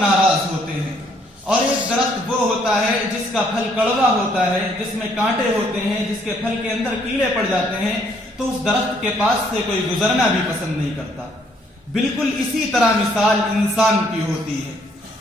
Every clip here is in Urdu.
ناراض ہوتے ہیں. اور ایک درخت وہ ہوتا ہے جس کا پھل کڑوا ہوتا ہے، جس میں کانٹے ہوتے ہیں، جس کے پھل کے اندر کیڑے پڑ جاتے ہیں، تو اس درخت کے پاس سے کوئی گزرنا بھی پسند نہیں کرتا. بالکل اسی طرح مثال انسان کی ہوتی ہے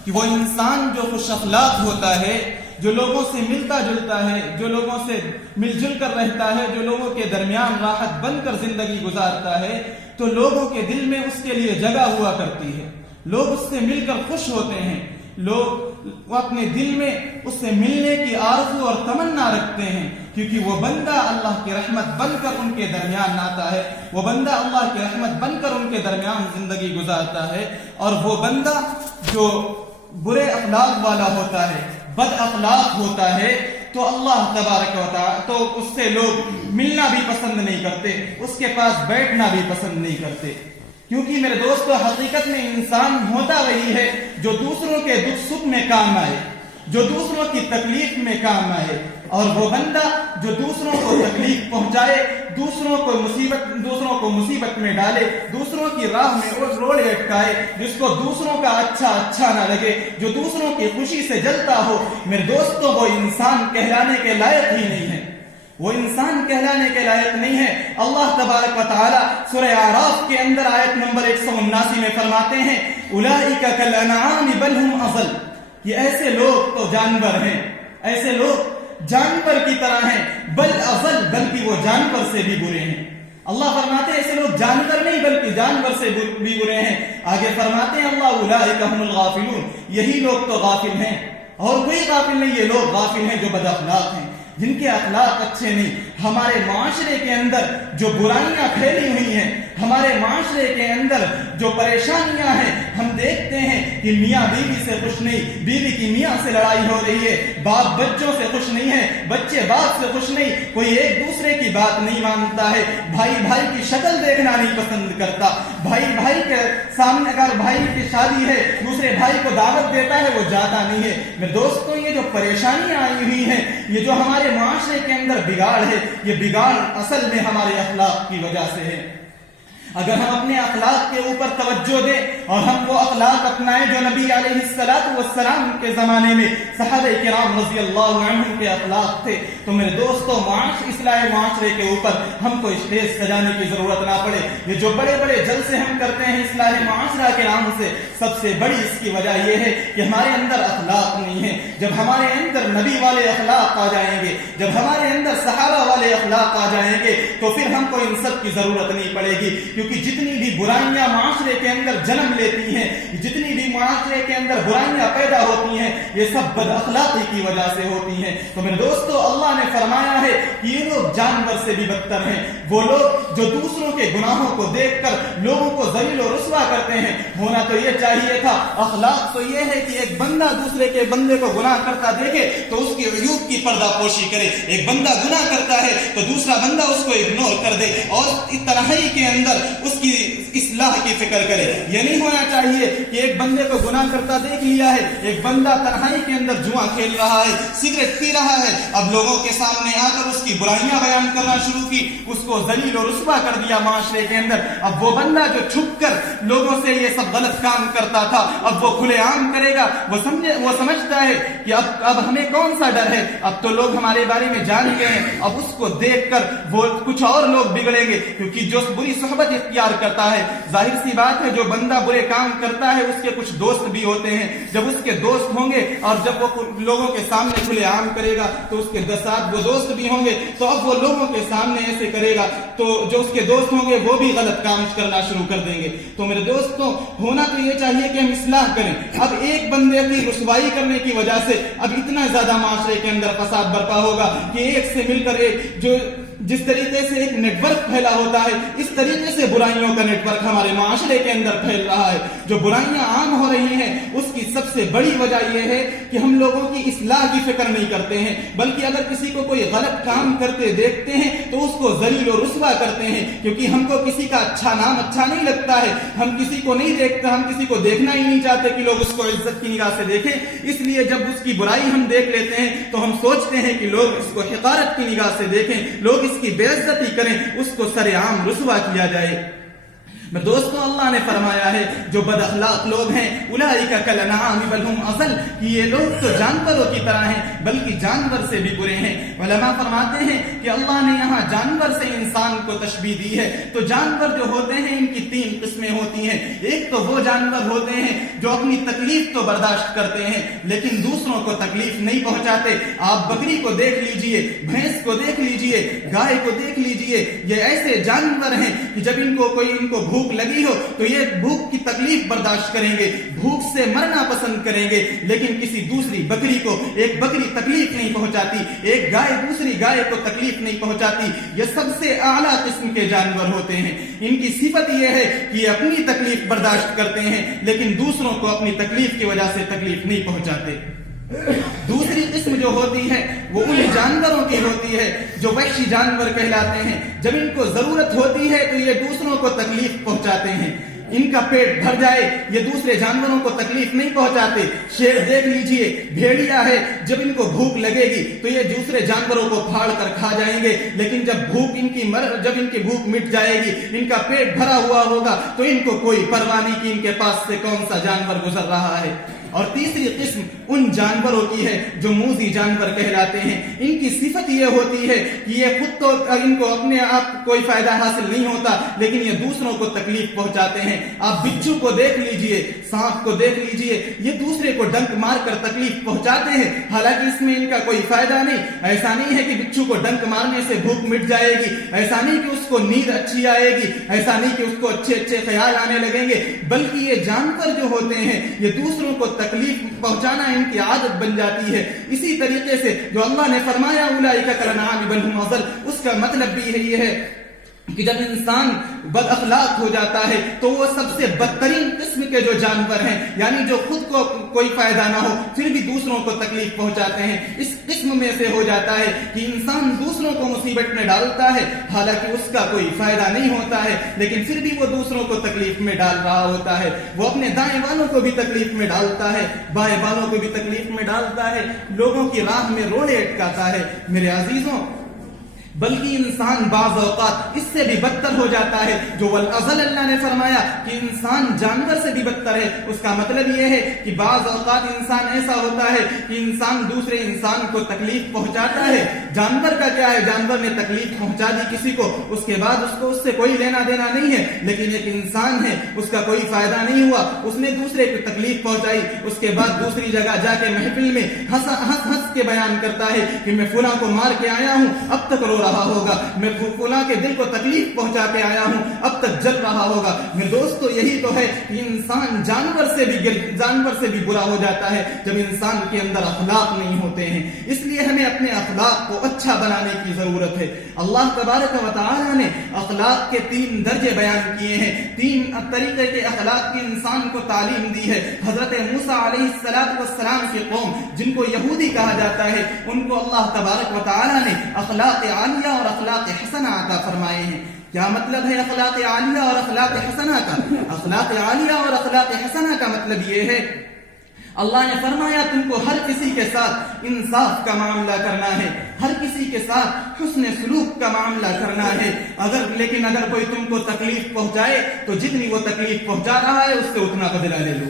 کہ وہ انسان جو خوش اخلاق ہوتا ہے، جو لوگوں سے ملتا جلتا ہے، جو لوگوں سے مل جل کر رہتا ہے، جو لوگوں کے درمیان راحت بن کر زندگی گزارتا ہے، تو لوگوں کے دل میں اس کے لیے جگہ ہوا کرتی ہے. لوگ اس سے مل کر خوش ہوتے ہیں، لوگ اپنے دل میں اس سے ملنے کی آرزو اور تمنا رکھتے ہیں، کیونکہ وہ بندہ اللہ کی رحمت بن کر ان کے درمیان آتا ہے، وہ بندہ اللہ کی رحمت بن کر ان کے درمیان زندگی گزارتا ہے. اور وہ بندہ جو برے اخلاق والا ہوتا ہے، بد اخلاق ہوتا ہے، تو اللہ تبارک و تعالی تو اس سے لوگ ملنا بھی پسند نہیں کرتے، اس کے پاس بیٹھنا بھی پسند نہیں کرتے. کیونکہ میرے دوستو، حقیقت میں انسان ہوتا وہی ہے جو دوسروں کے دکھ سکھ میں کام آئے، جو دوسروں کی تکلیف میں کام آئے. اور وہ بندہ جو دوسروں کو تکلیف پہنچائے، دوسروں کو مصیبت میں ڈالے، دوسروں کی راہ میں روڑے اٹکائے، جس کو دوسروں کا اچھا نہ لگے، جو دوسروں کی خوشی سے جلتا ہو، میرے دوستو وہ انسان کہلانے کے لائق ہی نہیں ہے، وہ انسان کہلانے کے لائق نہیں ہے. اللہ تبارک و تعالی سورہ اعراف کے اندر آیت نمبر 179 میں فرماتے ہیں، اولئک کالانعام بل هم اضل، یہ ایسے لوگ تو جانور ہیں، ایسے لوگ جانور کی طرح ہیں، بل اضل، بلکہ وہ جانور سے بھی برے ہیں. اللہ فرماتے ہیں ایسے لوگ جانور نہیں بلکہ جانور سے بھی برے ہیں. آگے فرماتے ہیں اللہ، اولئک هم الغافلون، یہی لوگ تو غافل ہیں، اور کوئی غافل نہیں، یہ لوگ غافل ہیں جو بد اخلاق ہیں، جن کے اخلاق اچھے نہیں. ہمارے معاشرے کے اندر جو برائیاں پھیلی ہوئی ہیں، ہمارے معاشرے کے اندر جو پریشانیاں ہیں، ہم دیکھتے ہیں کہ میاں بیوی سے خوش نہیں، بیوی کی میاں سے لڑائی ہو رہی ہے، باپ بچوں سے خوش نہیں ہے، بچے باپ سے خوش نہیں، کوئی ایک دوسرے کی بات نہیں مانتا ہے، بھائی بھائی کی شکل دیکھنا نہیں پسند کرتا، بھائی بھائی کے سامنے اگر بھائی کی شادی ہے دوسرے بھائی کو دعوت دیتا ہے، وہ جاتا نہیں ہے. میرے دوستوں، یہ جو پریشانیاں آئی ہوئی ہیں، یہ جو ہمارے معاشرے کے اندر بگاڑ ہے، یہ بگاڑ اصل میں ہمارے اخلاق کی وجہ سے ہے. اگر ہم اپنے اخلاق کے اوپر توجہ دیں اور ہم وہ اخلاق اپنائیں جو نبی علیہ السلام کے زمانے میں صحابہ کرام رضی اللہ عنہم کے اخلاق تھے، تو میرے دوستو اصلاح معاشرے کے اوپر ہم کو اسٹیج سجانے کی ضرورت نہ پڑے. یہ جو بڑے بڑے جلسے ہم کرتے ہیں اصلاح معاشرہ کے نام سے، سب سے بڑی اس کی وجہ یہ ہے کہ ہمارے اندر اخلاق نہیں ہے. جب ہمارے اندر نبی والے اخلاق آ جائیں گے، جب ہمارے اندر صحابہ والے اخلاق آ جائیں گے، تو پھر ہم کو ان سب کی ضرورت نہیں پڑے گی. کیونکہ جتنی بھی برائیاں معاشرے کے اندر جنم لیتی ہیں، جتنی بھی معاشرے کے اندر برائیاں پیدا ہوتی ہیں، یہ سب بد اخلاقی کی وجہ سے ہوتی ہیں. تو میرے دوستو، اللہ نے فرمایا ہے کہ یہ لوگ جانور سے بھی بدتر ہیں، وہ لوگ جو دوسروں کے گناہوں کو دیکھ کر لوگوں کو ذلیل و رسوا کرتے ہیں. ہونا تو یہ چاہیے تھا، اخلاق تو یہ ہے کہ ایک بندہ دوسرے کے بندے کو گناہ کرتا دیکھے تو اس کی عیوب کی پردہ پوشی کرے. ایک بندہ گناہ کرتا ہے تو دوسرا بندہ اس کو اگنور کر دے اور تنہائی کے اندر اس کی اصلاح کی فکر کرے. یہ نہیں ہونا چاہیے کہ ایک بندے کو گناہ کرتا دیکھ لیا ہے، ایک بندہ تنہائی کے اندر جوا کھیل رہا ہے، سگریٹ پی رہا ہے، اب لوگوں کے سامنے آ کر اس کی برائیاں بیان کرنا شروع کی، اس کو ذلیل و رسوا کر دیا معاشرے کے اندر. اب وہ بندہ جو چھپ کر لوگوں سے یہ سب غلط کام کرتا تھا، اب وہ کھلے عام کرے گا. وہ سمجھتا ہے کہ اب ہمیں کون سا ڈر ہے، اب تو لوگ ہمارے بارے میں جان گئے ہیں. اب اس کو دیکھ کر وہ کچھ اور لوگ بگڑیں گے، کیونکہ جو بری صحبت اختیار کرتا ہے، ظاہر سی بات ہے جو بندہ برے کام کرتا ہے اس کے کچھ دوست بھی ہوتے ہیں. جب اس کے دوست ہوں گے اور جب وہ لوگوں کے سامنے کھلے عام کرے گا تو اس کے 10 وہ دوست بھی ہوں گے، تو اب وہ لوگوں کے سامنے ایسے کرے گا تو جو اس کے دوست ہوں گے وہ بھی غلط کام کرنا شروع کر دیں گے. تو میرے دوستوں، ہونا تو یہ چاہیے کہ ہم اصلاح کریں. اب ایک بندے کی رسوائی کرنے کی وجہ سے اب اتنا زیادہ معاشرے کے اندر فساد برپا ہوگا کہ ایک سے مل کر ایک جس طریقے سے ایک نیٹ ورک پھیلا ہوتا ہے، اس طریقے سے برائیوں کا نیٹ ورک ہمارے معاشرے کے اندر پھیل رہا ہے. جو برائیاں عام ہو رہی ہیں اس کی سب سے بڑی وجہ یہ ہے کہ ہم لوگوں کی اصلاح کی فکر نہیں کرتے ہیں، بلکہ اگر کسی کو کوئی غلط کام کرتے دیکھتے ہیں تو اس کو ذلیل و رسوا کرتے ہیں. کیونکہ ہم کو کسی کا اچھا نام اچھا نہیں لگتا ہے، ہم کسی کو نہیں دیکھتے، ہم کسی کو دیکھنا ہی نہیں چاہتے کہ لوگ اس کو عزت کی نگاہ سے دیکھیں. اس لیے جب اس کی برائی ہم دیکھ لیتے ہیں تو ہم سوچتے ہیں کہ لوگ اس کو حقارت کی نگاہ سے دیکھیں، لوگ اس کی بے عزتی کریں، اس کو سر عام رسوا کیا جائے. دوستوں اللہ نے فرمایا ہے جو بد اخلاق لوگ ہیں اولئک کالانعام بل هم اضل، کہ یہ لوگ تو جانوروں کی طرح ہیں بلکہ جانور سے بھی برے ہیں۔ علماء فرماتے ہیں کہ اللہ نے یہاں جانور سے انسان کو تشبیہ دی ہے، تو جانور جو ہوتے ہیں ان کی 3 قسمیں ہوتی ہیں۔ ایک تو وہ جانور ہوتے ہیں جو اپنی تکلیف تو برداشت کرتے ہیں لیکن دوسروں کو تکلیف نہیں پہنچاتے۔ آپ بکری کو دیکھ لیجئے، بھینس کو دیکھ لیجئے، گائے کو دیکھ لیجئے، یہ ایسے جانور ہیں کہ جب ان کو بھوک لگی ہو تو یہ بھوک کی تکلیف برداشت کریں گے، بھوک سے مرنا پسند کریں گے، لیکن کسی دوسری بکری کو ایک بکری تکلیف نہیں پہنچاتی، ایک گائے دوسری گائے کو تکلیف نہیں پہنچاتی۔ یہ سب سے اعلیٰ قسم کے جانور ہوتے ہیں۔ ان کی صفت یہ ہے کہ یہ اپنی تکلیف برداشت کرتے ہیں لیکن دوسروں کو اپنی تکلیف کی وجہ سے تکلیف نہیں پہنچاتے۔ دوسری قسم جو ہوتی ہے وہ ان جانوروں کی ہوتی ہے جو وحشی جانور کہلاتے ہیں۔ جب ان کو ضرورت ہوتی ہے تو یہ دوسروں کو تکلیف پہنچاتے ہیں۔ ان کا پیٹ بھر جائے یہ دوسرے جانوروں کو تکلیف نہیں پہنچاتے۔ شیر دیکھ لیجئے، بھیڑیا ہے، جب ان کو بھوک لگے گی تو یہ دوسرے جانوروں کو پھاڑ کر کھا جائیں گے، لیکن جب ان کی بھوک مٹ جائے گی، ان کا پیٹ بھرا ہوا ہوگا تو ان کو کوئی پرواہ نہیں کہ ان کے پاس سے کون سا جانور گزر رہا ہے۔ اور تیسری قسم ان جانوروں کی ہے جو موذی جانور کہلاتے ہیں۔ ان کی صفت یہ ہوتی ہے کہ یہ خود تو ان کو اپنے آپ کوئی فائدہ حاصل نہیں ہوتا لیکن یہ دوسروں کو تکلیف پہنچاتے ہیں۔ آپ بچھو کو دیکھ لیجئے، سانپ کو دیکھ لیجئے، یہ دوسرے کو ڈنک مار کر تکلیف پہنچاتے ہیں، حالانکہ اس میں ان کا کوئی فائدہ نہیں۔ ایسا نہیں ہے کہ بچھو کو ڈنک مارنے سے بھوک مٹ جائے گی، ایسا نہیں کہ اس کو نیند اچھی آئے گی، ایسا نہیں کہ اس کو اچھے اچھے خیال آنے لگیں گے، بلکہ یہ جانور جو ہوتے ہیں یہ دوسروں کو تکلیف پہنچانا ان کی عادت بن جاتی ہے۔ اسی طریقے سے جو اللہ نے فرمایا اولئک کالانعام بل هم اضل، اس کا مطلب بھی یہ ہے کہ جب انسان بد اخلاق ہو جاتا ہے تو وہ سب سے بدترین قسم کے جو جانور ہیں، یعنی جو خود کو کوئی فائدہ نہ ہو پھر بھی دوسروں کو تکلیف پہنچاتے ہیں، اس قسم میں سے ہو جاتا ہے کہ انسان دوسروں کو مصیبت میں ڈالتا ہے حالانکہ اس کا کوئی فائدہ نہیں ہوتا ہے، لیکن پھر بھی وہ دوسروں کو تکلیف میں ڈال رہا ہوتا ہے۔ وہ اپنے دائیں والوں کو بھی تکلیف میں ڈالتا ہے، بائیں والوں کو بھی تکلیف میں ڈالتا ہے، لوگوں کی راہ میں روڑے اٹکاتا ہے۔ میرے عزیزوں، بلکہ انسان بعض اوقات اس سے بھی بدتر ہو جاتا ہے۔ جو والازل اللہ نے فرمایا کہ انسان جانور سے بھی بدتر ہے، اس کا مطلب یہ ہے کہ بعض اوقات انسان ایسا ہوتا ہے کہ انسان دوسرے انسان کو تکلیف پہنچاتا ہے۔ جانور کا کیا ہے، جانور نے تکلیف پہنچا دی کسی کو، اس کے بعد اس سے کوئی لینا دینا نہیں ہے، لیکن ایک انسان ہے اس کا کوئی فائدہ نہیں ہوا، اس نے دوسرے کو تکلیف پہنچائی، اس کے بعد دوسری جگہ جا کے محفل میں ہنس کے بیان کرتا ہے کہ میں فلاں کو مار کے آیا ہوں، اب تک رو رہا ہوگا، میں فلاں کے دل کو تکلیف پہنچا کے آیا ہوں، اب تک جل رہا ہوگا۔ میرے دوستو، یہی تو ہے کہ انسان جانور سے بھی برا ہو جاتا ہے جب انسان کے اندر اخلاق نہیں ہوتے ہیں۔ اس لیے ہمیں اپنے اخلاق کو اچھا بنانے کی ضرورت ہے۔ اللہ تبارک و تعالی نے اخلاق کے 3 درجے بیان کیے ہیں، 3 طریقے کے اخلاق کی انسان کو تعلیم دی ہے۔ حضرت موسیٰ علیہ السلام کی قوم جن کو یہودی کہا جاتا ہے، ان کو اللہ تبارک و تعالی نے اخلاق عالیہ اور اخلاق حسنہ عطا فرمائے ہیں۔ کیا مطلب ہے اخلاق عالیہ اور اخلاق حسنہ کا؟ اخلاق عالیہ اور اخلاق حسنہ کا مطلب یہ ہے، اللہ نے فرمایا تم کو ہر کسی کے ساتھ انصاف کا معاملہ کرنا ہے، ہر کسی کے ساتھ حسن سلوک کا معاملہ کرنا ہے، لیکن اگر کوئی تم کو تکلیف پہنچائے تو جتنی وہ تکلیف پہنچا رہا ہے اس سے اتنا بدلہ لے لو۔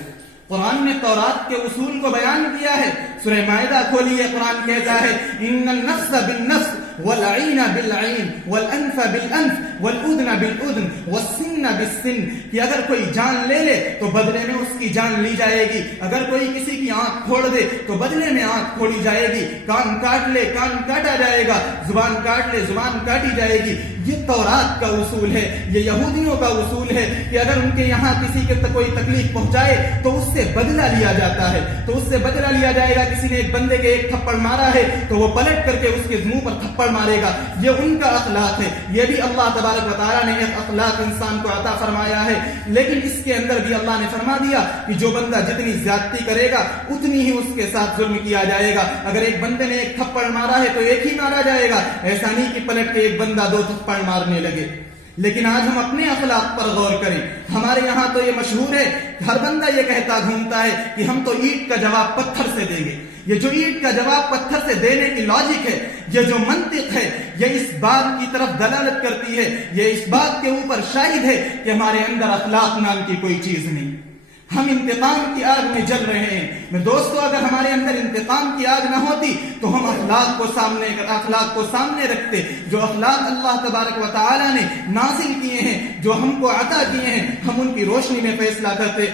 قرآن نے تورات کے اصول کو بیان کیا ہے۔ سورہ مائدہ کھولیے، قرآن کہتا ہے ان النفس بالنفس والعین بالعین والانف بالانف والاذن بالاذن والسن بالسن، کہ اگر کوئی جان لے لے تو بدلے میں اس کی جان لی جائے گی، اگر کوئی کسی کی آنکھ پھوڑ دے تو بدلے میں آنکھ پھوڑی جائے گی، کان کاٹ لے کان کاٹا جائے گا، زبان کاٹ لے زبان کاٹی جائے گی۔ یہ تورات کا اصول ہے، یہ یہودیوں کا اصول ہے کہ اگر ان کے یہاں کسی کے کوئی تکلیف پہنچائے تو اس سے بدلہ لیا جاتا ہے، تو اس سے بدلہ لیا جائے گا۔ کسی نے ایک بندے کے ایک تھپڑ مارا ہے تو وہ پلٹ کر کے اس کے منہ پر تھپڑ مارے گا، یہ ان کا اخلاق ہے۔ یہ بھی اللہ تبارک و تعالیٰ نے ایک اخلاق انسان کو عطا فرمایا ہے، لیکن اس کے اندر بھی اللہ نے فرما دیا کہ جو بندہ جتنی زیادتی کرے گا اتنی ہی اس کے ساتھ ظلم کیا جائے گا۔ اگر ایک بندے نے ایک تھپڑ مارا ہے تو ایک ہی مارا جائے گا، ایسا نہیں کہ پلٹ کے ایک بندہ 2 تھپڑ مارنے لگے۔ لیکن آج ہم اپنے اخلاق پر غور کریں. ہمارے یہاں تو یہ مشہور ہے، ہر بندہ یہ کہتا گھومتا ہے کہ ہم تو اینٹ کا جواب پتھر سے دیں گے. یہ جو اینٹ کا جواب پتھر سے دینے کی لاجک ہے، یہ جو منطق ہے، یہ اس بات کی طرف دلالت کرتی ہے، یہ اس بات کے اوپر شاہد ہے کہ ہمارے اندر اخلاق نام کی کوئی چیز نہیں. ہم انتقام کی آگ میں جل رہے ہیں. میں دوستو، اگر ہمارے اندر انتقام کی آگ نہ ہوتی تو ہم اخلاق کو سامنے رکھتے. جو اخلاق اللہ تبارک و تعالی نے نازل کیے ہیں، جو ہم کو عطا کیے ہیں، ہم ان کی روشنی میں فیصلہ کرتے.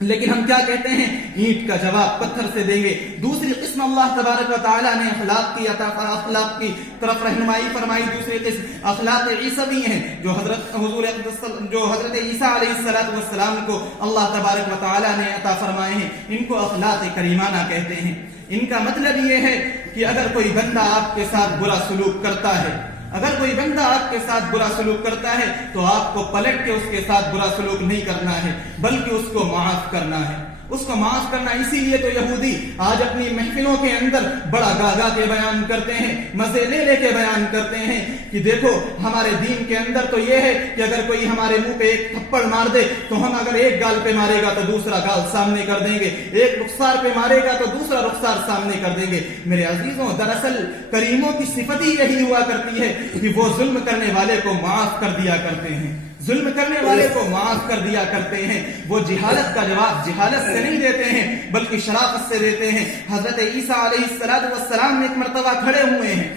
لیکن ہم کیا کہتے ہیں؟ اینٹ کا جواب پتھر سے دیں گے. دوسری قسم اللہ تبارک و تعالی نے اخلاق کی طرف رہنمائی فرمائی. دوسری قسم اخلاق عیسوی ہیں، جو حضرت عیسیٰ علیہ السلام کو اللہ تبارک و تعالی نے عطا فرمائے ہیں. ان کو اخلاق کریمانہ کہتے ہیں. ان کا مطلب یہ ہے کہ اگر کوئی بندہ آپ کے ساتھ برا سلوک کرتا ہے، اگر کوئی بندہ آپ کے ساتھ برا سلوک کرتا ہے تو آپ کو پلٹ کے اس کے ساتھ برا سلوک نہیں کرنا ہے، بلکہ اس کو معاف کرنا ہے. اس کو معاف کرنا. اسی لیے تو یہودی آج اپنی محفلوں کے اندر بڑا گاگا کے بیان کرتے ہیں، مزے لے لے کے بیان کرتے ہیں کہ دیکھو ہمارے دین کے اندر تو یہ ہے کہ اگر کوئی ہمارے منہ پہ ایک تھپڑ مار دے تو ہم اگر ایک گال پہ مارے گا تو دوسرا گال سامنے کر دیں گے، ایک رخسار پہ مارے گا تو دوسرا رخسار سامنے کر دیں گے. میرے عزیزوں، دراصل کریموں کی صفت ہی یہی ہوا کرتی ہے کہ وہ ظلم کرنے والے کو معاف کر دیا کرتے ہیں، ظلم کرنے والے کو معاف کر دیا کرتے ہیں. وہ جہالت کا جواب جہالت سے نہیں دیتے ہیں بلکہ شرافت سے دیتے ہیں. حضرت عیسیٰ علیہ السلام ایک مرتبہ کھڑے ہوئے ہیں،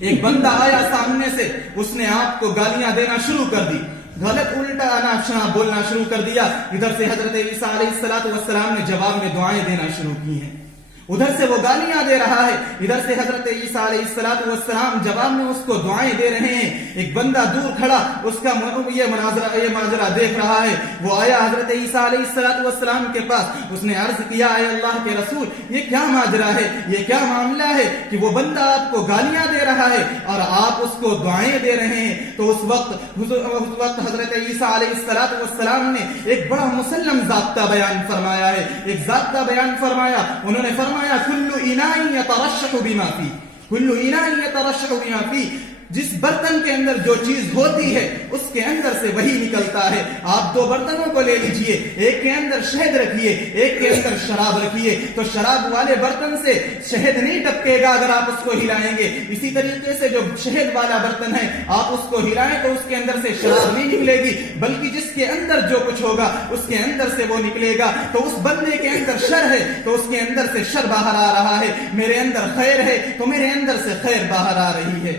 ایک بندہ آیا سامنے سے، اس نے آپ کو گالیاں دینا شروع کر دی، غلط الٹا ناشنا بولنا شروع کر دیا. ادھر سے حضرت عیسیٰ علیہ السلام نے جواب میں دعائیں دینا شروع کی ہیں. ادھر سے وہ گالیاں دے رہا ہے، ادھر سے حضرت عیسیٰ علیہ السلام جواب میں اس کو دعائیں دے رہے ہیں. ایک بندہ دور کھڑا اس کا یہ ماجرا دیکھ رہا ہے. وہ آیا حضرت عیسیٰ علیہ السلام کے پاس، اس نے عرض کیا، اے اللہ کے رسول، یہ کیا ماجرا ہے، یہ کیا معاملہ ہے کہ وہ بندہ آپ کو گالیاں دے رہا ہے اور آپ اس کو دعائیں دے رہے ہیں. تو اس وقت حضرت عیسیٰ علیہ السلام نے ایک بڑا مسلم ضابطہ بیان فرمایا ہے. ایک ضابطہ بیان فرمایا. انہوں نے فرمایا کل اناء یترشح بما فی، کل اناء یترشح بما فی. جس برتن کے اندر جو چیز ہوتی ہے اس کے اندر سے وہی نکلتا ہے. آپ دو برتنوں کو لے لیجئے، ایک کے اندر شہد رکھیے، ایک کے اندر شراب رکھیے، تو شراب والے برتن سے شہد نہیں ٹپکے گا اگر آپ اس کو ہلائیں گے. اسی طریقے سے جو شہد والا برتن ہے آپ اس کو ہلائیں تو اس کے اندر سے شراب نہیں نکلے گی، بلکہ جس کے اندر جو کچھ ہوگا اس کے اندر سے وہ نکلے گا. تو اس بندے کے اندر شر ہے تو اس کے اندر سے شر باہر آ رہا ہے، میرے اندر خیر ہے تو میرے اندر سے خیر باہر آ رہی ہے.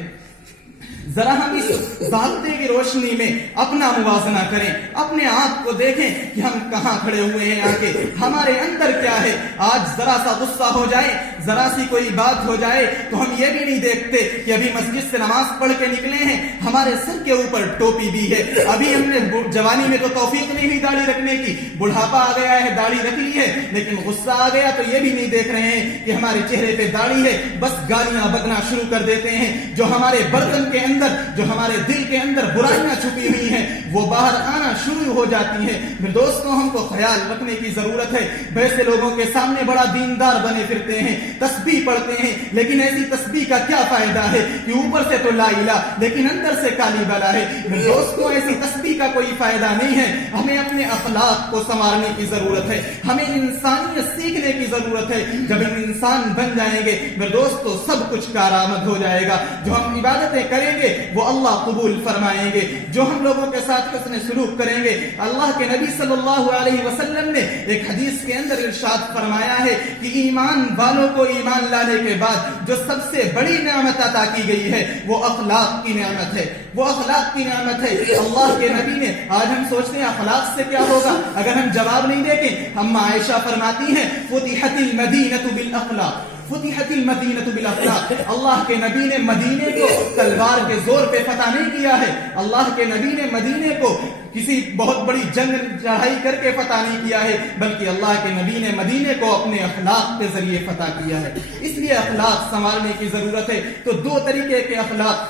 ذرا ہم اس ضابطے کی روشنی میں اپنا موازنہ کریں، اپنے آپ کو دیکھیں کہ ہم کہاں کھڑے ہوئے ہیں، آگے ہمارے اندر کیا ہے. آج ذرا سا غصہ ہو جائے، ذرا سی کوئی بات ہو جائے تو ہم یہ بھی نہیں دیکھتے کہ ابھی مسجد سے نماز پڑھ کے نکلے ہیں، ہمارے سر کے اوپر ٹوپی بھی ہے، ابھی ہم نے جوانی میں تو توفیق نہیں ہوئی داڑھی رکھنے کی، بڑھاپا آ گیا ہے داڑھی رکھ لی ہے، لیکن غصہ آ گیا تو یہ بھی نہیں دیکھ رہے ہیں کہ ہمارے چہرے پہ داڑھی ہے، بس گالیاں بکنا شروع کر دیتے ہیں. جو ہمارے برتن کے اندر، جو ہمارے دل کے اندر برائیاں چھپی ہوئی ہیں وہ باہر آنا شروع ہو جاتی ہیں. میرے دوستوں، ہم کو خیال رکھنے کی ضرورت ہے. ویسے لوگوں کے سامنے بڑا دیندار بنے پھرتے ہیں، تسبیح پڑھتے ہیں، لیکن ایسی تسبیح کا کیا فائدہ ہے کہ اوپر سے تو لا الہ لیکن اندر سے کالی بلا ہے. میرے دوستوں، ایسی تسبیح کا کوئی فائدہ نہیں ہے. ہمیں اپنے اخلاق کو سنوارنے کی ضرورت ہے، ہمیں انسانیت سیکھنے کی ضرورت ہے. جب ہم انسان بن جائیں گے میرے دوستوں سب کچھ کارآمد ہو جائے گا. جو ہم عبادتیں کریں گے وہ اللہ قبول فرمائیں گے. جو ہم لوگوں کے ساتھ حسن سلوک کریں گے، اللہ کے نبی صلی اللہ علیہ وسلم نے ایک حدیث کے اندر ارشاد فرمایا ہے کہ ایمان والوں کو ایمان لانے کے بعد جو سب سے بڑی نعمت عطا کی گئی ہے وہ اخلاق کی نعمت ہے، وہ اخلاق کی نعمت ہے. اللہ کے نبی نے، آج ہم سوچتے ہیں اخلاق سے کیا ہوگا اگر ہم جواب نہیں دیں گے. ہم عائشہ فرماتی ہیں فتحت المدینہ بالاخلاق، فتحت المدینہ بالاخلاق. اللہ کے نبی نے مدینے کو تلوار کے زور پہ فتح نہیں کیا ہے، اللہ کے نبی نے مدینے کو کسی بہت بڑی جنگ چڑھائی کر کے فتح نہیں کیا ہے، بلکہ اللہ کے نبی نے مدینے کو اپنے اخلاق کے ذریعے فتح کیا ہے. اس لیے اخلاق سنوارنے کی ضرورت ہے. تو دو طریقے کے اخلاق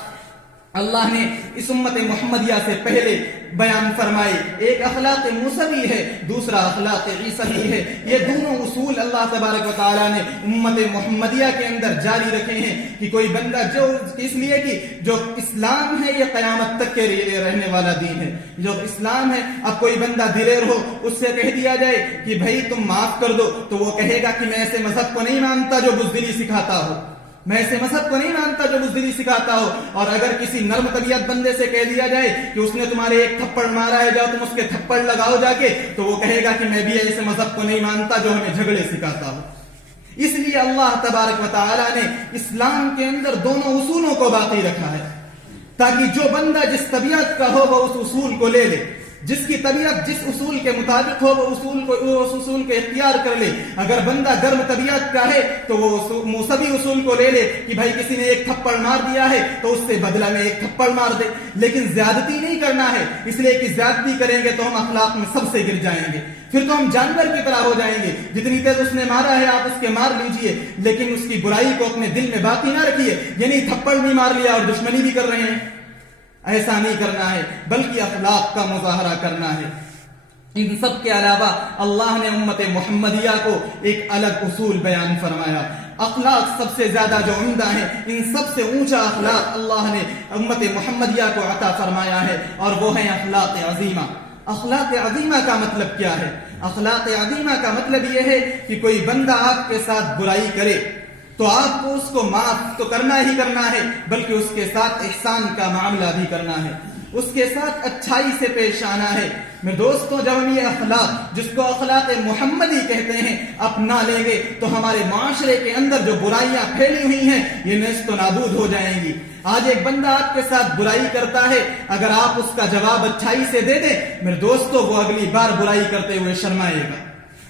اللہ نے اس امت محمدیہ سے پہلے بیان فرمائے. ایک اخلاق موسوی ہے، دوسرا اخلاق عیسوی ہے. یہ دونوں اصول اللہ تبارک و تعالیٰ نے امت محمدیہ کے اندر جاری رکھے ہیں کہ کوئی بندہ جو اس لیے کہ جو اسلام ہے یہ قیامت تک کے لیے رہنے والا دین ہے. جو اسلام ہے، اب کوئی بندہ دلیر ہو، اس سے کہہ دیا جائے کہ بھائی تم معاف کر دو، تو وہ کہے گا کہ میں ایسے مذہب کو نہیں مانتا جو بزدلی سکھاتا ہو، میں ایسے مذہب کو نہیں مانتا جو بزدلی سکھاتا ہو. اور اگر کسی نرم طبیعت بندے سے کہہ دیا جائے کہ اس نے تمہارے ایک تھپڑ مارا ہے، جاؤ تم اس کے تھپڑ لگاؤ جا کے، تو وہ کہے گا کہ میں بھی ایسے مذہب کو نہیں مانتا جو ہمیں جھگڑے سکھاتا ہو. اس لیے اللہ تبارک و تعالی نے اسلام کے اندر دونوں اصولوں کو باقی رکھا ہے تاکہ جو بندہ جس طبیعت کا ہو وہ اس اصول کو لے لے، جس کی طبیعت جس اصول کے مطابق ہو وہ اس اصول کو اختیار کر لے. اگر بندہ گرم طبیعت کا ہے تو وہ سبھی اصول کو لے لے کہ بھائی کسی نے ایک تھپڑ مار دیا ہے تو اس سے بدلہ میں ایک تھپڑ مار دے، لیکن زیادتی نہیں کرنا ہے، اس لیے کہ زیادتی کریں گے تو ہم اخلاق میں سب سے گر جائیں گے، پھر تو ہم جانور کی طرح ہو جائیں گے. جتنی تیز اس نے مارا ہے آپ اس کے مار لیجئے، لیکن اس کی برائی کو اپنے دل میں باقی نہ رکھیے. یعنی تھپڑ بھی مار لیا اور دشمنی بھی کر رہے ہیں، ایسا نہیں کرنا ہے، بلکہ اخلاق کا مظاہرہ کرنا ہے. ان سب کے علاوہ اللہ نے امت محمدیہ کو ایک الگ اصول بیان فرمایا. اخلاق سب سے زیادہ جو عمدہ ہیں، ان سب سے اونچا اخلاق اللہ نے امت محمدیہ کو عطا فرمایا ہے، اور وہ ہیں اخلاق عظیمہ. اخلاق عظیمہ کا مطلب کیا ہے؟ اخلاق عظیمہ کا مطلب یہ ہے کہ کوئی بندہ آپ کے ساتھ برائی کرے تو آپ کو اس کو معاف تو کرنا ہی کرنا ہے، بلکہ اس کے ساتھ احسان کا معاملہ بھی کرنا ہے، اس کے ساتھ اچھائی سے پیش آنا ہے. میرے دوستوں، جب ہم یہ اخلاق جس کو اخلاق محمدی کہتے ہیں اپنا لیں گے تو ہمارے معاشرے کے اندر جو برائیاں پھیلی ہوئی ہیں یہ نیست و نابود ہو جائیں گی. آج ایک بندہ آپ کے ساتھ برائی کرتا ہے، اگر آپ اس کا جواب اچھائی سے دے دیں میرے دوستوں، وہ اگلی بار برائی کرتے ہوئے شرمائے گا،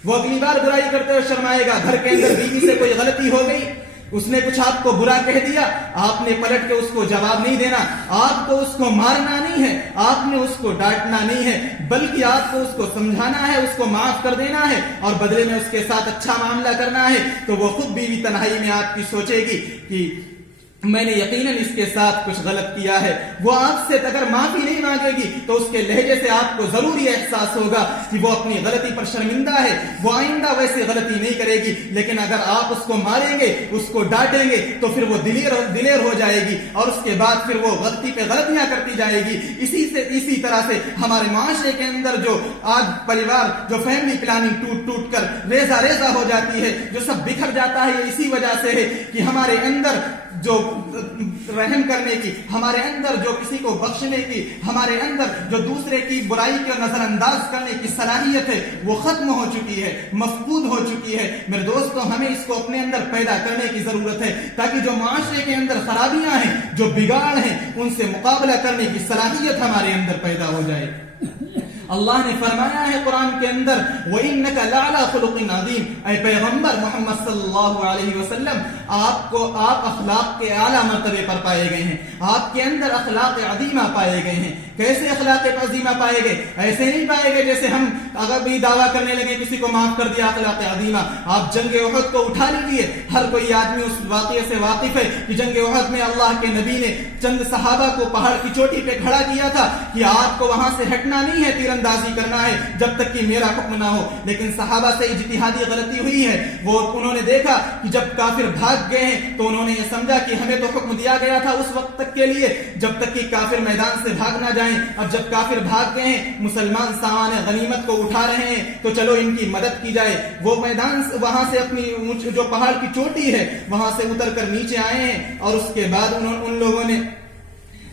وہ اگلی بار برائی کرتے ہوئے شرمائے گا. گھر کے اندر بیوی سے کوئی غلطی ہو گئی، اس نے کچھ آپ کو برا کہہ دیا، آپ نے پلٹ کے اس کو جواب نہیں دینا، آپ کو اس کو مارنا نہیں ہے، آپ نے اس کو ڈانٹنا نہیں ہے، بلکہ آپ کو اس کو سمجھانا ہے، اس کو معاف کر دینا ہے اور بدلے میں اس کے ساتھ اچھا معاملہ کرنا ہے. تو وہ خود بیوی تنہائی میں آپ کی سوچے گی کہ میں نے یقیناً اس کے ساتھ کچھ غلط کیا ہے. وہ آپ سے اگر معافی نہیں مانگے گی تو اس کے لہجے سے آپ کو ضروری احساس ہوگا کہ وہ اپنی غلطی پر شرمندہ ہے، وہ آئندہ ویسے غلطی نہیں کرے گی. لیکن اگر آپ اس کو ماریں گے، اس کو ڈانٹیں گے تو پھر وہ دلیر ہو جائے گی اور اس کے بعد پھر وہ غلطی پہ غلطیاں کرتی جائے گی. اسی طرح سے ہمارے معاشرے کے اندر جو آج پریوار، جو فیملی پلاننگ ٹوٹ کر ریزہ ہو جاتی ہے، جو سب بکھر جاتا ہے، یہ اسی وجہ سے ہے کہ ہمارے اندر جو رحم کرنے کی، ہمارے اندر جو کسی کو بخشنے کی، ہمارے اندر جو دوسرے کی برائی کو نظر انداز کرنے کی صلاحیت ہے وہ ختم ہو چکی ہے، مفقود ہو چکی ہے. میرے دوستوں، ہمیں اس کو اپنے اندر پیدا کرنے کی ضرورت ہے تاکہ جو معاشرے کے اندر خرابیاں ہیں، جو بگاڑ ہیں، ان سے مقابلہ کرنے کی صلاحیت ہمارے اندر پیدا ہو جائے. اللہ نے فرمایا ہے قرآن کے اندر وَإِنَّكَ لَعَلَىٰ خُلُقٍ عَظِيمٍ، اے پیغمبر محمد صلی اللہ علیہ وسلم، آپ اخلاق کے اعلیٰ مرتبے پر پائے گئے ہیں، آپ کے اندر اخلاق عظیمہ پائے گئے ہیں. کیسے اخلاق عظیمہ پائے گئے؟ ایسے نہیں پائے گئے جیسے ہم اگر بھی دعویٰ کرنے لگے کسی کو معاف کر دیا اخلاق عظیمہ. آپ جنگ احد کو اٹھا لیجیے، ہر کوئی آدمی اس واقعے سے واقف ہے کہ جنگ احد میں اللہ کے نبی نے چند صحابہ کو پہاڑ کی چوٹی پہ کھڑا کیا تھا کہ آپ کو وہاں سے ہٹنا نہیں ہے، تیر اندازی کرنا ہے جب تک کہ میرا حکم نہ ہو. لیکن صحابہ سے اجتہادی غلطی ہوئی ہے، انہوں نے دیکھا کہ جب کافر بھاگ گئے ہیں تو انہوں نے یہ سمجھا کہ ہمیں تو حکم دیا گیا تھا اس وقت تک کے لیے جب تک کہ کافر میدان سے بھاگ نہ جائیں. اب جب کافر بھاگ گئے ہیں، مسلمان سامان غنیمت کو اٹھا رہے ہیں، تو چلو ان کی مدد کی جائے. وہ میدان وہاں سے اپنی جو پہاڑ کی چوٹی ہے وہاں سے اتر کر نیچے آئے ہیں، اور اس کے بعد ان لوگوں نے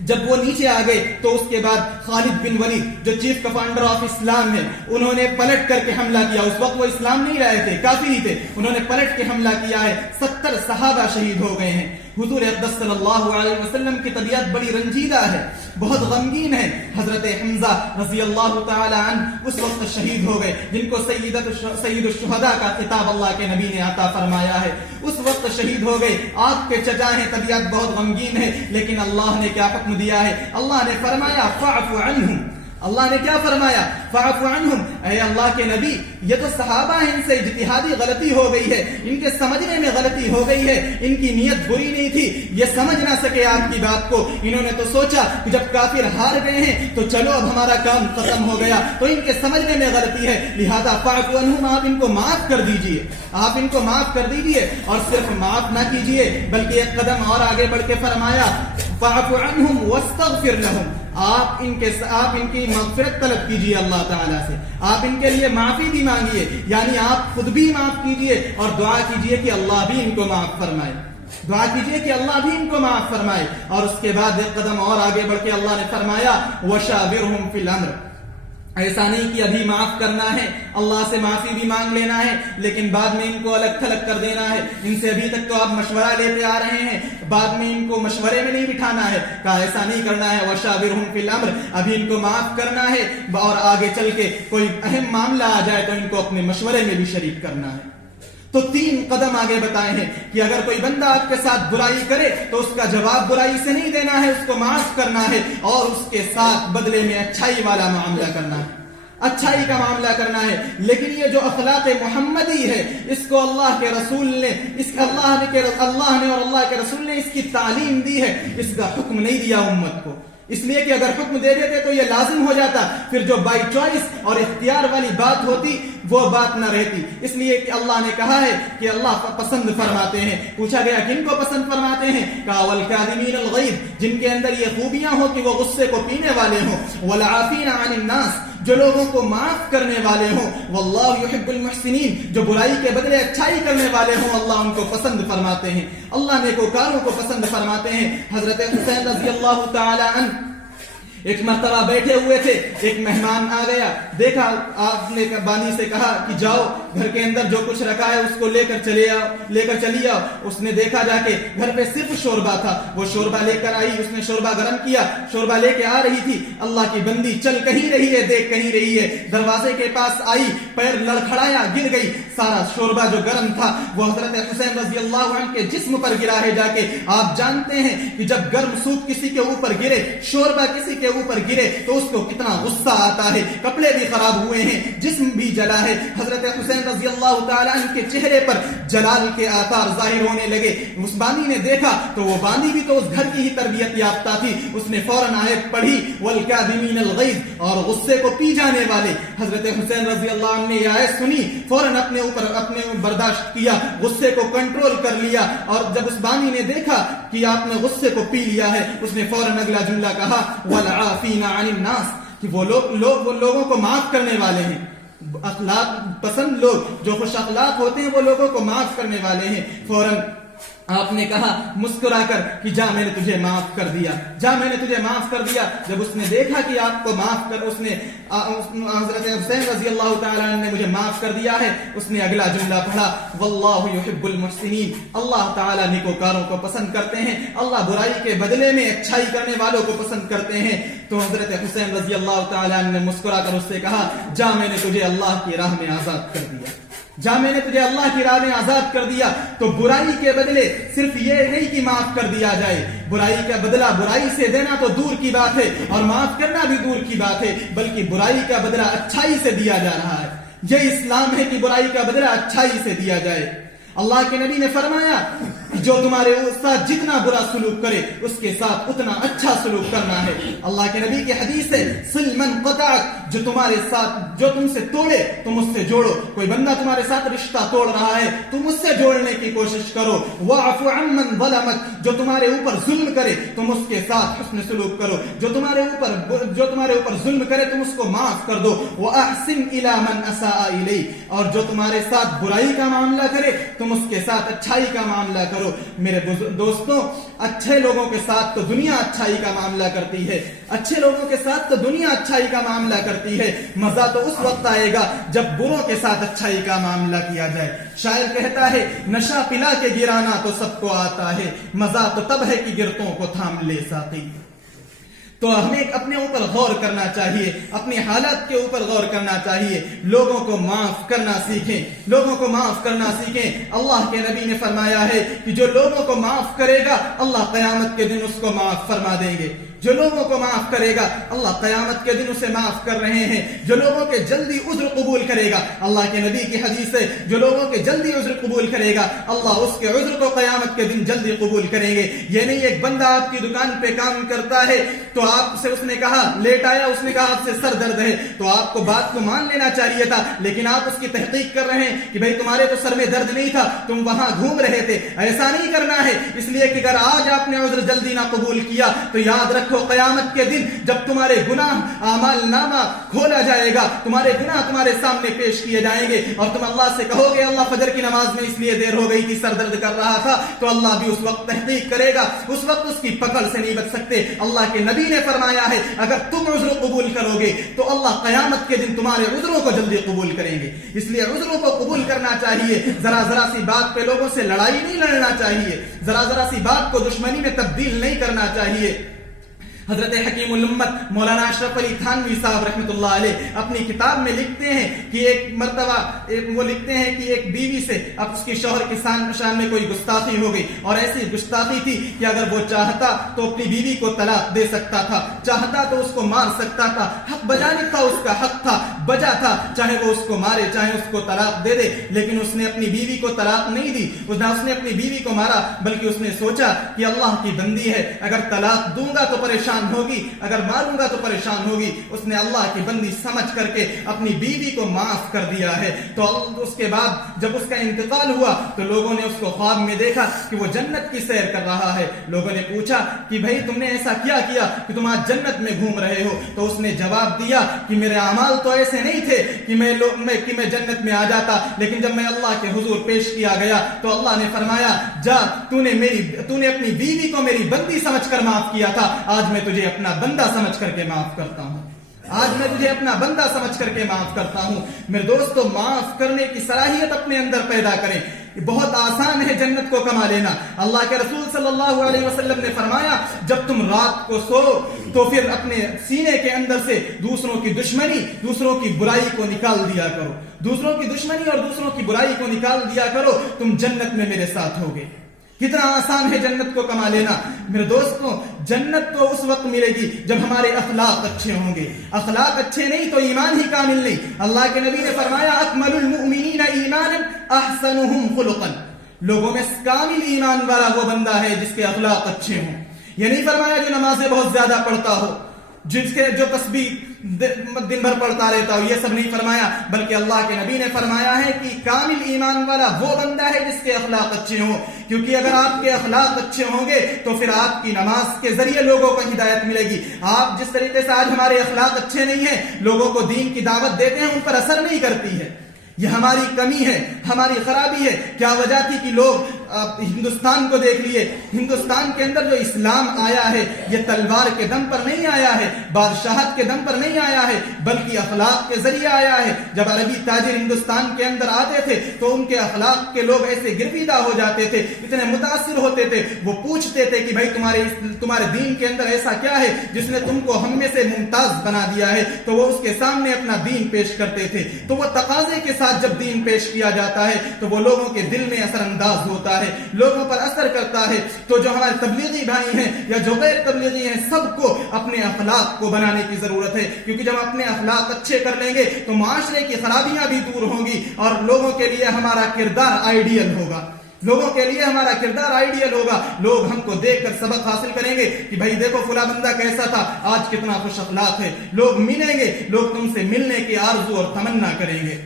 جب وہ نیچے آ گئے تو اس کے بعد خالد بن ولید جو چیف کمانڈر آف اسلام ہے، انہوں نے پلٹ کر کے حملہ کیا. اس وقت وہ اسلام نہیں لائے تھے، کافر ہی تھے، انہوں نے پلٹ کے حملہ کیا ہے. 70 صحابہ شہید ہو گئے ہیں. حضور اقدس صلی اللہ علیہ وسلم کی طبیعت بڑی رنجیدہ ہے، بہت غمگین ہے. حضرت حمزہ رضی اللہ تعالی عنہ اس وقت شہید ہو گئے، جن کو سید الشہداء کا خطاب اللہ کے نبی نے عطا فرمایا ہے. اس وقت شہید ہو گئے. آپ کے چچا ہیں، طبیعت بہت غمگین ہے، لیکن اللہ نے کیا حکم دیا ہے؟ اللہ نے فرمایا فاعف عنہم، اللہ نے کیا فرمایا؟ فاعف عنہم، اے اللہ کے نبی یہ تو صحابہ ہیں، ان سے اجتہادی غلطی ہو گئی ہے، ان کے سمجھنے میں غلطی ہو گئی ہے، ان کی نیت بری نہیں تھی، یہ سمجھ نہ سکے آپ کی بات کو، انہوں نے تو سوچا کہ جب کافر ہار گئے ہیں تو چلو اب ہمارا کام ختم ہو گیا، تو ان کے سمجھنے میں غلطی ہے، لہذا فاعف عنہم، آپ ان کو معاف کر دیجئے، آپ ان کو معاف کر دیجئے، اور صرف معاف نہ کیجئے بلکہ ایک قدم اور آگے بڑھ کے فرمایا فاعف عنہم واستغفر لہم، آپ ان کی مغفرت طلب کیجئے اللہ تعالیٰ سے، آپ ان کے لیے معافی بھی مانگیے، یعنی آپ خود بھی معاف کیجئے اور دعا کیجئے کہ اللہ بھی ان کو معاف فرمائے، دعا کیجئے کہ اللہ بھی ان کو معاف فرمائے۔ اور اس کے بعد ایک قدم اور آگے بڑھ کے اللہ نے فرمایا وشاورہم فی الامر، ایسا نہیں کہ ابھی معاف کرنا ہے، اللہ سے معافی بھی مانگ لینا ہے لیکن بعد میں ان کو الگ تھلگ کر دینا ہے، ان سے ابھی تک تو آپ مشورہ لیتے آ رہے ہیں، بعد میں ان کو مشورے میں نہیں بٹھانا ہے، کہا ایسا نہیں کرنا ہے، وشاورہم فی الامر، ابھی ان کو معاف کرنا ہے اور آگے چل کے کوئی اہم معاملہ آ جائے تو ان کو اپنے مشورے میں بھی شریک کرنا ہے۔ تو 3 قدم آگے بتائے ہیں کہ اگر کوئی بندہ آپ کے ساتھ برائی کرے تو اس کا جواب برائی سے نہیں دینا ہے، اس کو معاف کرنا ہے اور اس کے ساتھ بدلے میں اچھائی والا معاملہ کرنا ہے، اچھائی کا معاملہ کرنا ہے۔ لیکن یہ جو اخلاق محمدی ہے اس کو اللہ کے رسول نے اللہ نے اور اللہ کے رسول نے اس کی تعلیم دی ہے، اس کا حکم نہیں دیا امت کو، اس لیے کہ اگر حکم دے دیتے تو یہ لازم ہو جاتا، پھر جو بائی چوائس اور اختیار والی بات ہوتی وہ بات نہ رہتی، اس لیے کہ اللہ نے کہا ہے کہ اللہ پسند فرماتے ہیں۔ پوچھا گیا کن کو پسند فرماتے ہیں؟ کہا والکاظمین الغیظ، جن کے اندر یہ خوبیاں ہو کہ وہ غصے کو پینے والے ہوں، والعافین عن الناس، جو لوگوں کو معاف کرنے والے ہوں، واللہ یحب المحسنین، جو برائی کے بدلے اچھائی کرنے والے ہوں، اللہ ان کو پسند فرماتے ہیں، اللہ نیکوکاروں کو پسند فرماتے ہیں۔ حضرت حسین رضی اللہ تعالی عنہ ایک مرتبہ بیٹھے ہوئے تھے، ایک مہمان آ گیا، دیکھا آپ نے بانی سے کہا کہ جاؤ گھر کے اندر جو کچھ رکھا ہے اس کو لے کر چلی آؤ، اس نے دیکھا جا کے گھر پہ صرف شوربہ تھا، وہ شوربہ لے کر آئی، اس نے شوربہ گرم کیا، شوربہ لے کے آ رہی تھی، اللہ کی بندی چل کہیں رہی ہے دیکھ کہیں رہی ہے، دروازے کے پاس آئی، پیر لڑکھڑایا، گر گئی، سارا شوربہ جو گرم تھا وہ حضرت حسین رضی اللہ عنہ کے جسم پر گرا ہے جا کے۔ آپ جانتے ہیں کہ جب گرم سوپ کسی کے اوپر گرے، شوربہ کسی کے اوپر گرے تو اس کو کتنا غصہ آتا ہے، کپڑے بھی خراب ہوئے ہیں، جسم بھی جلا ہے۔ حضرت حسین رضی اللہ تعالی عنہ کے چہرے پر جلال کے آثار ظاہر ہونے لگے، اس بانی نے دیکھا تو وہ بانی بھی تو اس گھر کی ہی تربیت یافتہ تھی، اس نے فوراً آیت پڑھی والکاظمین الغیظ، اور غصے کو پی جانے والے۔ حضرت حسین رضی اللہ عنہ نے یہ آیت سنی، فوراً اپنے برداشت کیا، غصے کو کنٹرول کر لیا، اور جب اس بانی نے دیکھا کہ آپ نے غصے کو پی لیا ہے، اس نے فوراً اگلا جملہ کہا والعافین عن الناس، کہ وہ لوگوں کو معاف کرنے والے ہیں، اخلاق پسند لوگ جو خوش اخلاق ہوتے ہیں وہ لوگوں کو معاف کرنے والے ہیں۔ فوراً آپ نے کہا مسکرا کر کہ جا میں نے تجھے معاف کر دیا، جا میں نے تجھے معاف کر دیا۔ جب اس نے دیکھا کہ آپ کو معاف کر حضرت حسین رضی اللہ تعالی عنہ نے مجھے معاف کر دیا ہے، اس نے اگلا جملہ پڑھا واللہ یحب المحسنین، اللہ تعالی نیکوکاروں کو پسند کرتے ہیں، اللہ برائی کے بدلے میں اچھائی کرنے والوں کو پسند کرتے ہیں۔ تو حضرت حسین رضی اللہ تعالی عنہ نے مسکرا کر اس سے کہا جا میں نے تجھے اللہ کی راہ میں آزاد کر دیا، جا میں نے تجھے اللہ کی راہ میں آزاد کر دیا۔ تو برائی کے بدلے صرف یہ نہیں کہ معاف کر دیا جائے، برائی کا بدلہ برائی سے دینا تو دور کی بات ہے اور معاف کرنا بھی دور کی بات ہے، بلکہ برائی کا بدلہ اچھائی سے دیا جا رہا ہے۔ یہ اسلام ہے کہ برائی کا بدلہ اچھائی سے دیا جائے۔ اللہ کے نبی نے فرمایا جو تمہارے ساتھ جتنا برا سلوک کرے اس کے ساتھ اتنا اچھا سلوک کرنا ہے۔ اللہ کے نبی کی حدیث ہے صل من قطعک، جو تمہارے ساتھ جو تم سے توڑے تم اس سے جوڑو، کوئی بندہ تمہارے ساتھ رشتہ توڑ رہا ہے تم اس سے جوڑنے کی کوشش کرو۔ واعف عمن ظلمک، جو تمہارے اوپر ظلم کرے تم اس کے ساتھ حسن سلوک کرو، جو تمہارے اوپر ظلم کرے تم اس کو معاف کر دو۔ واحسن الی من اساء الیک، اور جو تمہارے ساتھ برائی کا معاملہ کرے تم اس کے ساتھ اچھائی کا معاملہ کرو۔ میرے دوستوں، اچھے لوگوں کے ساتھ تو دنیا اچھائی کا معاملہ کرتی ہے، اچھے لوگوں کے ساتھ تو دنیا اچھائی کا معاملہ کرتی ہے، مزہ تو اس وقت آئے گا جب بروں کے ساتھ اچھائی کا معاملہ کیا جائے۔ شاعر کہتا ہے نشہ پلا کے گرانا تو سب کو آتا ہے، مزہ تو تب ہے کہ گرتوں کو تھام لے ساقی۔ تو ہمیں اپنے اوپر غور کرنا چاہیے، اپنی حالت کے اوپر غور کرنا چاہیے، لوگوں کو معاف کرنا سیکھیں، لوگوں کو معاف کرنا سیکھیں۔ اللہ کے نبی نے فرمایا ہے کہ جو لوگوں کو معاف کرے گا اللہ قیامت کے دن اس کو معاف فرما دیں گے۔ جو لوگوں کو معاف کرے گا اللہ قیامت کے دن اسے معاف کر رہے ہیں. جو لوگوں کے جلدی عذر قبول کرے گا, اللہ کے نبی کی حدیث ہے, جو لوگوں کے جلدی عذر قبول کرے گا اللہ اس کے عذر کو قیامت کے دن جلدی قبول کریں گے. یہ نہیں ایک بندہ آپ کی دکان پہ کام کرتا ہے تو آپ سے اس نے کہا لیٹ آیا, اس نے کہا آپ سے سر درد ہے, تو آپ کو بات کو مان لینا چاہیے تھا, لیکن آپ اس کی تحقیق کر رہے ہیں کہ بھئی تمہارے تو سر میں درد نہیں تھا, تم وہاں گھوم رہے تھے. ایسا نہیں کرنا ہے, اس لیے کہ اگر آج آپ نے عذر جلدی نہ قبول کیا تو یاد رکھو قیامت کے دن جب تمہارے گناہ اعمال نامہ کھولا جائے گا, تمہارے گناہ تمہارے سامنے پیش کیے جائیں گے اور تم اللہ سے کہو گے اللہ فجر کی نماز میں اس لیے دیر ہو گئی تھی, سر درد کر رہا تھا, تو اللہ بھی اس وقت تحقیق کرے گا, اس وقت اس کی پکڑ سے نہیں بچ سکتے. اللہ کے نبی نے فرمایا ہے اگر تم عذر قبول کرو گے تو اللہ قیامت کے دن تمہارے عذروں کو جلدی قبول کریں گے. اس لیے عذروں کو قبول کرنا چاہیے, ذرا سی بات پہ لوگوں سے لڑائی نہیں لڑنا چاہیے, ذرا سی بات کو دشمنی میں تبدیل نہیں کرنا چاہیے. حضرت حکیم الامت مولانا اشرف علی تھانوی صاحب رحمۃ اللہ علیہ اپنی کتاب میں لکھتے ہیں کہ ایک مرتبہ وہ لکھتے ہیں کہ ایک بیوی سے اب اس کی شوہر کی شان میں کوئی گستاخی ہو گئی, اور ایسی گستاخی تھی کہ اگر وہ چاہتا تو اپنی بیوی کو طلاق دے سکتا تھا, چاہتا تو اس کو مار سکتا تھا, حق بجانب تھا, اس کا حق تھا, بجا تھا, چاہے وہ اس کو مارے چاہے اس کو طلاق دے دے, لیکن اس نے اپنی بیوی کو طلاق نہیں دی, اس نے اپنی بیوی کو مارا, بلکہ اس نے سوچا کہ اللہ کی بندی ہے, اگر طلاق دوں گا تو پریشان ہوگی, اگر ماروں گا تو پریشان ہوگی. اس نے اللہ کی بندی سمجھ کر کے اپنی بیوی کو معاف کر دیا ہے. تو اس کے بعد جب اس کا انتقال ہوا تو لوگوں نے اس کو خواب میں دیکھا کہ وہ جنت کی سیر کر رہا ہے. لوگوں نے پوچھا کہ بھائی تم نے ایسا کیا کہ تم آج جنت میں گھوم رہے ہو؟ تو اس نے جواب دیا کہ میرے اعمال تو ایسے نہیں تھے کہ میں جنت میں آ جاتا, لیکن جب میں اللہ کے حضور پیش کیا گیا تو اللہ نے فرمایا جا, تو نے اپنی بیوی کو میری بندی سمجھ کر معاف کیا تھا, آج میں تجھے اپنا بندہ سمجھ کر کے معاف کرتا ہوں, آج میں تجھے اپنا بندہ سمجھ کر کے معاف کرتا ہوں. میرے دوستو, معاف کرنے کی صلاحیت اپنے اندر پیدا کریں. بہت آسان ہے جنت کو کما لینا. اللہ کے رسول صلی اللہ علیہ وسلم نے فرمایا جب تم رات کو سو تو پھر اپنے سینے کے اندر سے دوسروں کی دشمنی, دوسروں کی برائی کو نکال دیا کرو, دوسروں کی دشمنی اور دوسروں کی برائی کو نکال دیا کرو, تم جنت میں میرے ساتھ ہوگے. کتنا آسان ہے جنت کو کما لینا. میرے دوستوں, جنت تو اس وقت ملے گی جب ہمارے اخلاق اچھے ہوں گے. اخلاق اچھے نہیں تو ایمان ہی کامل نہیں. اللہ کے نبی نے فرمایا اکمل المؤمنین ایمانا احسنهم خلقا, لوگوں میں کامل ایمان والا وہ بندہ ہے جس کے اخلاق اچھے ہوں. یہ نہیں فرمایا جو نمازیں بہت زیادہ پڑھتا ہو, جو تسبیح دن بھر پڑھتا رہتا ہو, یہ سب نہیں فرمایا, بلکہ اللہ کے نبی نے فرمایا ہے کہ کامل ایمان والا وہ بندہ ہے جس کے اخلاق اچھے ہوں. کیونکہ اگر آپ کے اخلاق اچھے ہوں گے تو پھر آپ کی نماز کے ذریعے لوگوں کو ہدایت ملے گی. آپ جس طریقے سے آج ہمارے اخلاق اچھے نہیں ہیں, لوگوں کو دین کی دعوت دیتے ہیں, ان پر اثر نہیں کرتی ہے. یہ ہماری کمی ہے, ہماری خرابی ہے. کیا وجہ تھی کہ لوگ ہندوستان کو دیکھ لیے, ہندوستان کے اندر جو اسلام آیا ہے یہ تلوار کے دم پر نہیں آیا ہے, بادشاہت کے دم پر نہیں آیا ہے, بلکہ اخلاق کے ذریعے آیا ہے. جب عربی تاجر ہندوستان کے اندر آتے تھے تو ان کے اخلاق کے لوگ ایسے گرویدہ ہو جاتے تھے, اتنے متاثر ہوتے تھے, وہ پوچھتے تھے کہ بھائی تمہارے دین کے اندر ایسا کیا ہے جس نے تم کو ہم میں سے ممتاز بنا دیا ہے. تو وہ اس کے سامنے اپنا دین پیش کرتے تھے. تو وہ تقاضے کے ساتھ جب دین پیش کیا جاتا ہے تو وہ لوگوں کے دل میں اثر انداز ہوتا ہے, لوگوں پر اثر کرتا ہے. تو جو ہمارے تبلیغی بھائی ہیں یا جو غیر تبلیغی ہیں, سب کو اپنے اخلاق کو بنانے کی ضرورت ہے. کیونکہ جب اپنے اخلاق اچھے کر لیں گے تو معاشرے کی خرابیاں بھی دور ہوں گی اور لوگوں کے لیے ہمارا کردار آئیڈیل ہوگا. لوگوں کے لیے ہمارا کردار آئیڈیل ہوگا. لوگ ہم کو دیکھ کر سبق حاصل کریں گے کہ بھائی دیکھو فلاں بندہ کیسا تھا, آج کتنا خوش اخلاق ہے. لوگ ملیں گے, لوگ تم سے ملنے کی آرزو اور تمنا کریں گے.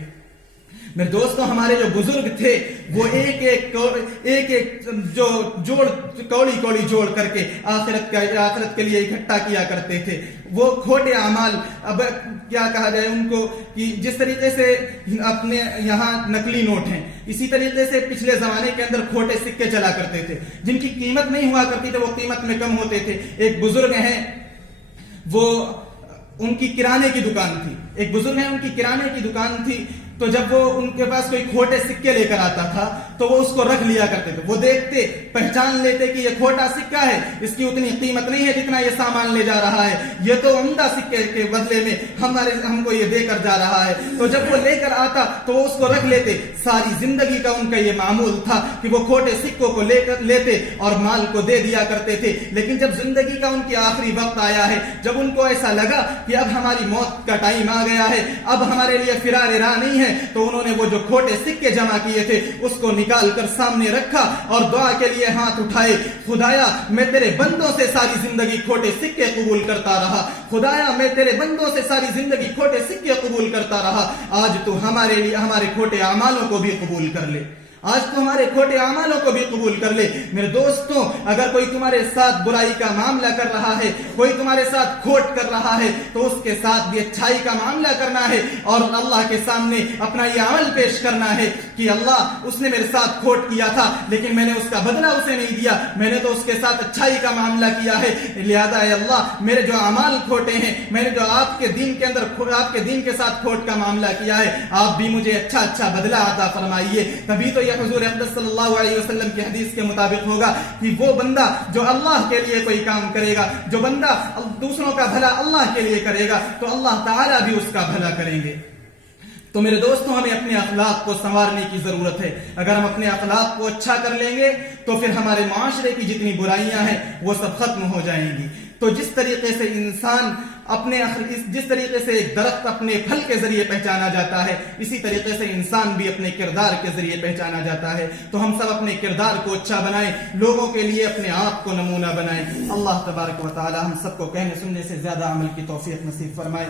میرے دوستوں, ہمارے جو بزرگ تھے وہ ایک ایک جو کوڑی جوڑ کر کے آخرت کے لیے اکٹھا کیا کرتے تھے. وہ کھوٹے اعمال, اب کیا کہا جائے ان کو, کہ جس طریقے سے اپنے یہاں نقلی نوٹ ہیں, اسی طریقے سے پچھلے زمانے کے اندر کھوٹے سکے چلا کرتے تھے جن کی قیمت نہیں ہوا کرتی تھی, وہ قیمت میں کم ہوتے تھے. ایک بزرگ ہیں, وہ ان کی کرانے کی دکان تھی, ایک بزرگ ہیں ان کی کرانے کی دکان تھی. تو جب وہ ان کے پاس کوئی کھوٹے سکے لے کر آتا تھا تو وہ اس کو رکھ لیا کرتے تھے. وہ دیکھتے, پہچان لیتے کہ یہ کھوٹا سکہ ہے, اس کی اتنی قیمت نہیں ہے جتنا یہ سامان لے جا رہا ہے, یہ تو عمدہ سکے کے بدلے میں ہم کو یہ دے کر جا رہا ہے. تو جب وہ لے کر آتا تو وہ اس کو رکھ لیتے. ساری زندگی کا ان کا یہ معمول تھا کہ وہ کھوٹے سکوں کو لے کر لیتے اور مال کو دے دیا کرتے تھے. لیکن جب زندگی کا ان کی آخری وقت آیا ہے, جب ان کو ایسا لگا کہ اب ہماری موت کا ٹائم آ گیا ہے, اب ہمارے لیے فرار راہ نہیں ہے, تو انہوں نے وہ جو کھوٹے سکے جمع کیے تھے اس کو نکال کر سامنے رکھا اور دعا کے لیے ہاتھ اٹھائے. خدایا میں تیرے بندوں سے ساری زندگی کھوٹے سکے قبول کرتا رہا, خدایا میں تیرے بندوں سے ساری زندگی کھوٹے سکے قبول کرتا رہا, آج تو ہمارے لیے ہمارے کھوٹے اعمالوں کو بھی قبول کر لے, آج تو ہمارے کھوٹے اعمالوں کو بھی قبول کر لے. میرے دوستوں, اگر کوئی تمہارے ساتھ برائی کا معاملہ کر رہا ہے, کوئی تمہارے ساتھ کھوٹ کر رہا ہے, تو اس کے ساتھ بھی اچھائی کا معاملہ کرنا ہے اور اللہ کے سامنے اپنا یہ عمل پیش کرنا ہے کہ اللہ اس نے میرے ساتھ کھوٹ کیا تھا لیکن میں نے اس کا بدلہ اسے نہیں دیا, میں نے تو اس کے ساتھ اچھائی کا معاملہ کیا ہے. لہذا اے اللہ میرے جو اعمال کھوٹے ہیں, میں نے جو آپ کے دین کے اندر آپ کے دین کے ساتھ کھوٹ کا معاملہ کیا ہے, آپ بھی مجھے اچھا بدلہ عطا فرمائیے. تبھی تو حضور اقدس صلی اللہ علیہ وسلم کی حدیث کے مطابق ہوگا کہ وہ بندہ جو اللہ کے لیے کوئی کام کرے گا, جو بندہ دوسروں کا بھلا اللہ کے لیے کرے گا, تو اللہ تعالیٰ بھی اس کا بھلا کریں گے. تو میرے دوستوں, ہمیں اپنے اخلاق کو سنوارنے کی ضرورت ہے. اگر ہم اپنے اخلاق کو اچھا کر لیں گے تو پھر ہمارے معاشرے کی جتنی برائیاں ہیں وہ سب ختم ہو جائیں گی. تو جس طریقے سے انسان جس طریقے سے ایک درخت اپنے پھل کے ذریعے پہچانا جاتا ہے, اسی طریقے سے انسان بھی اپنے کردار کے ذریعے پہچانا جاتا ہے. تو ہم سب اپنے کردار کو اچھا بنائیں, لوگوں کے لیے اپنے آپ کو نمونہ بنائیں. اللہ تبارک و تعالی ہم سب کو کہنے سننے سے زیادہ عمل کی توفیق نصیب فرمائے.